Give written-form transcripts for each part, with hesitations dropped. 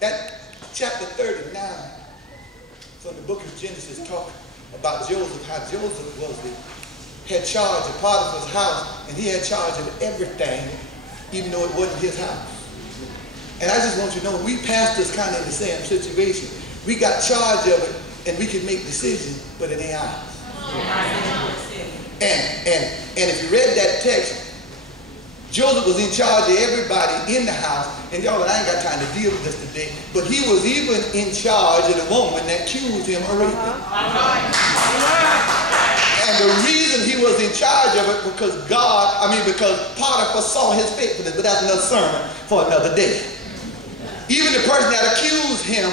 That chapter 39 from the book of Genesis talk about Joseph, how Joseph had charge of Potiphar's house, and he had charge of everything, even though it wasn't his house. And I just want you to know, we pastors kind of in the same situation. We got charge of it, and we can make decisions, but it ain't ours. And if you read that text, Joseph was in charge of everybody in the house, and y'all, I ain't got time to deal with this today, but he was even in charge of the woman that accused him of raping. And the reason he was in charge of it because because Potiphar saw his faithfulness, but that's another sermon for another day. Even the person that accused him,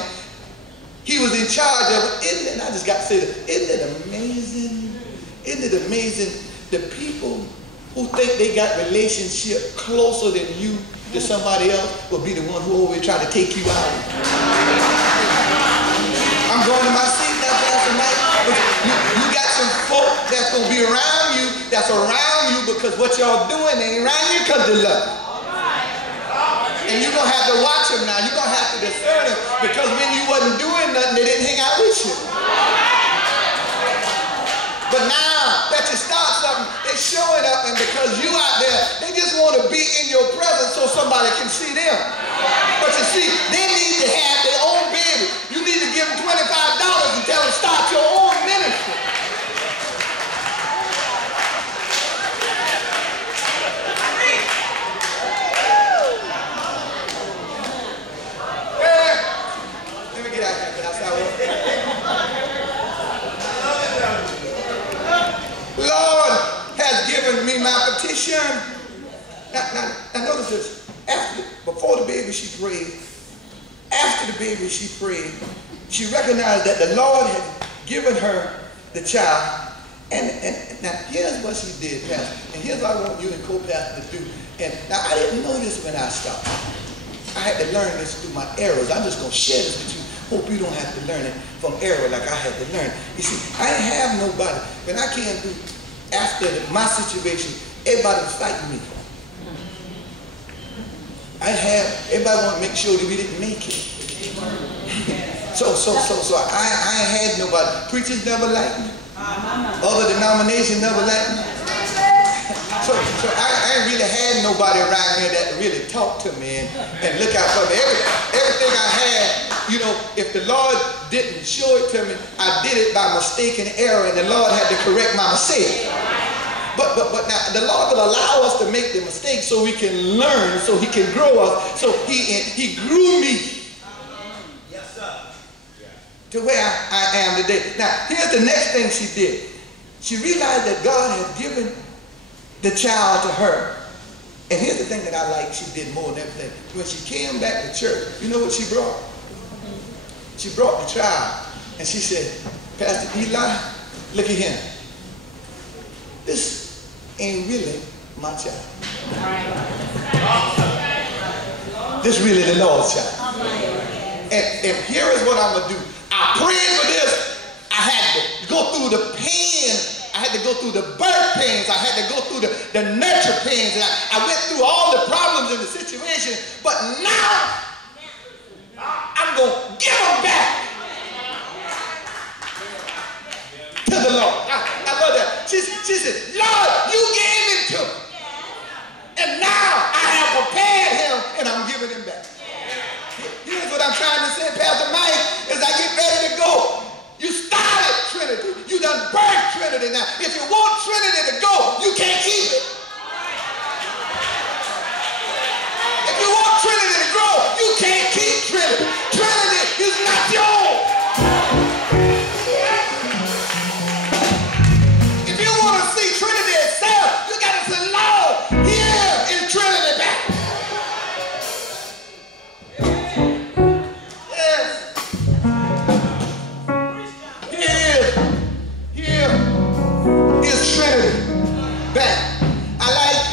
he was in charge of it. And I just got to say this, isn't it amazing? Isn't it amazing the people who think they got relationship closer than you to somebody else will be the one who always try to take you out. I'm going to my seat now, Pastor Mike. You got some folk that's going to be around you, because what y'all doing ain't around you because they love you. And you're going to have to watch them now. You're going to have to discern them, because when you wasn't doing nothing, they didn't hang out with you. But now that you start something, they're showing up, and because you out there, they just want to be in your presence so somebody can see them. But you see, they need to have their own baby. You need to give them $25 and tell them start your own ministry. Let me get out there, but I start working. Lord has given me my petition. Now notice this. Before the baby she prayed, after the baby she prayed, she recognized that the Lord had given her the child. And now here's what she did, Pastor. And here's what I want you and co-pastor to do. And now I didn't know this when I started. I had to learn this through my errors. I'm just going to share this with you. Hope you don't have to learn it from error like I had to learn. You see, I didn't have nobody. When I came through after my situation, everybody was fighting me. Everybody wanted to make sure that we didn't make it. So I had nobody. Preachers never liked me. Other denominations never liked me. So I ain't really had nobody around here that really talked to me and look out for me. Everything I had, you know, if the Lord didn't show it to me, I did it by mistake and error, and the Lord had to correct my mistake. But now the Lord will allow us to make the mistake so we can learn, so He can grow us. So He grew me to where I am today. Now here's the next thing she did. She realized that God had given the child to her. And here's the thing that I like, she did more than everything. When she came back to church, you know what she brought? She brought the child. And she said, Pastor Eli, look at him. This ain't really my child. This really the Lord's child. And here is what I'm going to do. I prayed for this. I had to go through the pain. I had to go through the birth pains. I had to go through the nurture pains. And I went through all the problems in the situation. But now, I'm going to give them back to the Lord. I love that. She said, Lord, you gave him to me. And now I have prepared him and I'm giving him back. Here's what I'm trying to say, Pastor Mike, as I get ready to go. You started Trinity. You done birthed Trinity. Now, if you want Trinity to go, you can't keep it. If you want Trinity to grow, you can't keep Trinity. Trinity is not yours. If you want to see Trinity itself, you got to say, Lord, here is Trinity back. Back. I like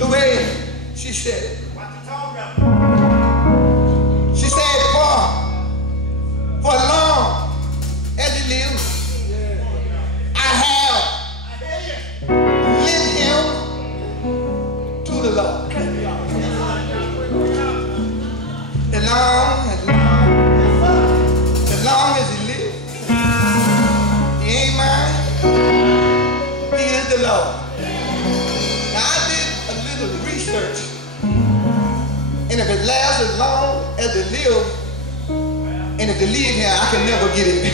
the way she said it. She said, for long as he lives, I have led him to the Lord. As long if it lasts as long as it lives, and if they leave here, I can never get it.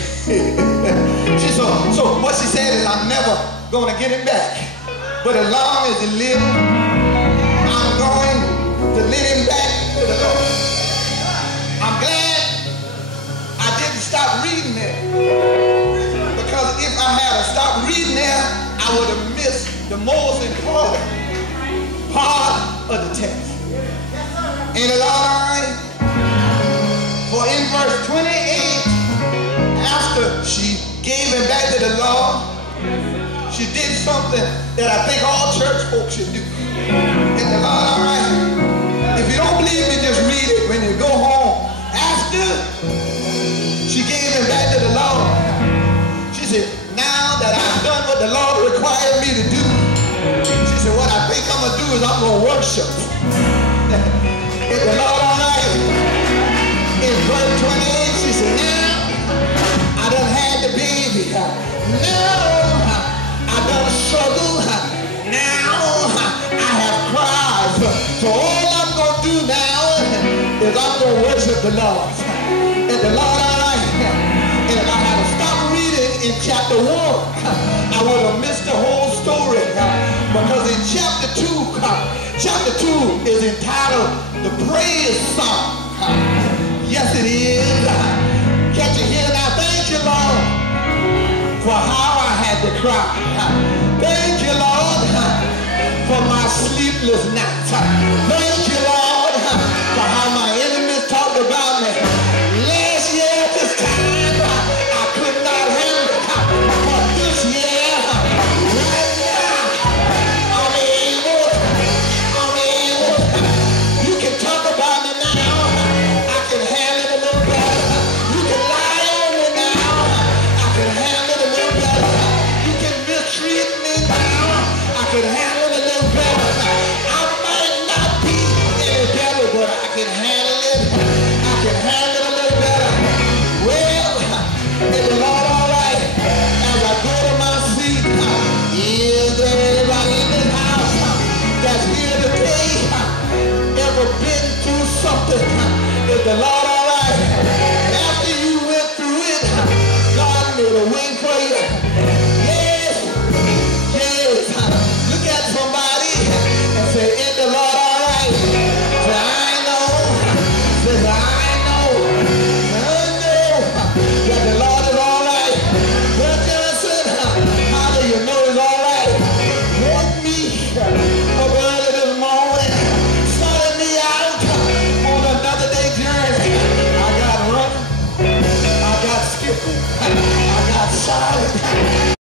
So what she said is, I'm never going to get it back. But as long as it lives, I'm going to let him back to the Lord. I'm glad I didn't stop reading there. Because if I had stopped reading there, I would have missed the most important part of the text. Ain't it all right? For in verse 28, after she gave him back to the Lord, she did something that I think all church folks should do. Ain't it all right? If you don't believe me, just read it when you go home. After she gave him back to the Lord, she said, now that I've done what the Lord required me to do, she said, what I think I'm going to do is I'm going to worship. Is the Lord all right? In verse 28, she said, now I done had the baby. Now I done struggled. Now I have cried. So all I'm going to do now is I'm going to worship the Lord. Is the Lord all right? And if I had to stop reading in chapter 1, I would have missed the whole story. Because in chapter 2 is entitled The Praise Song. Yes, it is. Can't you hear now? Thank you, Lord, for how I had to cry. Thank you, Lord, for my sleepless nights. Thank you, Lord, for how my enemies talked about me. Last year at this time, I could not handle it. But this year, right now, I'm able. You can talk about me now. I can handle it a little better. You can lie on me now. I can handle it a little better. You can mistreat me now. I can handle it a little better. I might not be any better, but I can handle it. I can handle it a little better. Well, is the Lord all right? As I go to my seat, is there anybody in this house that's here today ever been through something? Is the Lord